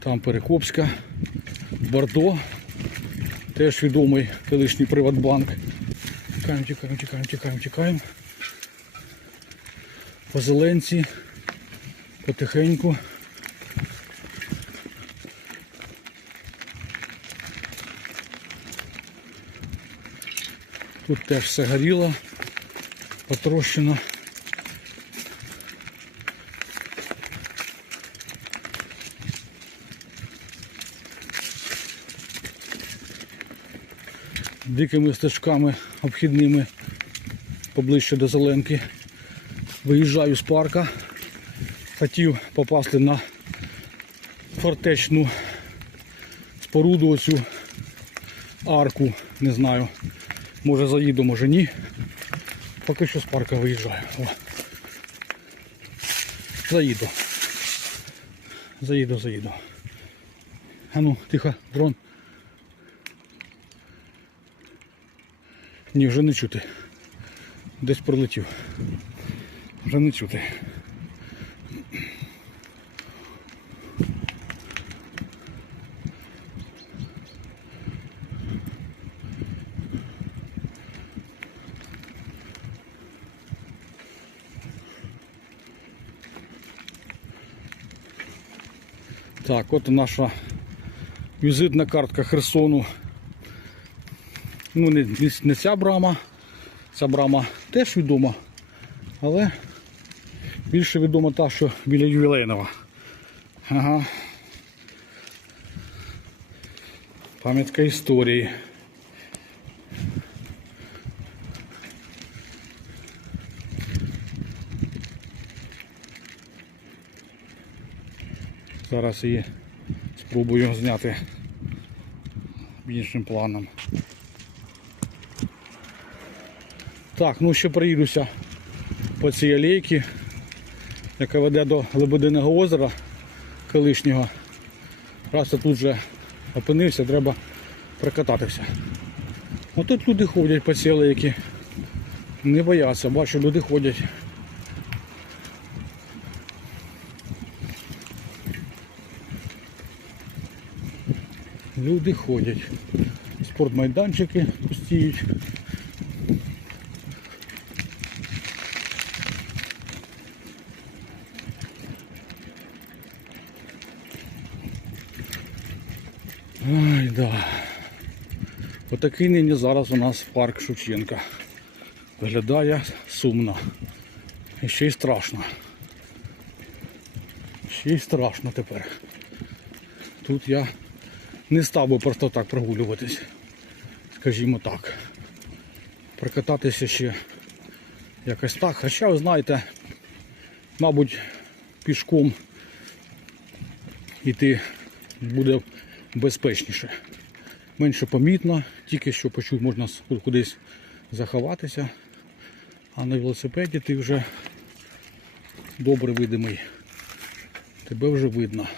Там Перекопська, Бордо, теж відомий колишній Приватбанк. Тікаємо, тікаємо, тікаємо, тікаємо, тікаємо. По зеленці, потихеньку. Тут теж все горіло потрощено. Дикими стежками обхідними поближче до зеленки. Виїжджаю з парка. Хотів попасти на фортечну споруду оцю арку. Не знаю. Може заїду, може ні. Поки що з парка виїжджаю. О. Заїду. Заїду, заїду. А ну, тихо, дрон. Ні, вже не чути. Десь пролетів. Вже не чути. Так, от наша візитна картка Херсону. Ну, не, не, ця брама. Ця брама теж відома, але більше відома та, що біля ювілейного. Ага. Пам'ятка історії. Зараз її спробую зняти іншим планом. Так, ну ще проїдуся по цій алейці, яка веде до Лебединого озера колишнього. Раз я тут вже опинився, треба прокататися. Отут люди ходять по цій алейці. Не бояться, бачу, люди ходять. Люди ходять. Спортмайданчики пустіють. Ай, да. Отакий нині зараз у нас парк Шевченка. Виглядає сумно. І ще й страшно. Ще й страшно тепер. Тут я не став би просто так прогулюватись. Скажімо так. Прокататися ще якось так. Хоча, ви знаєте, мабуть, пішком йти буде безпечніше. Менше помітно, тільки що почув, можна кудись заховатися. А на велосипеді ти вже добре видимий. Тебе вже видно.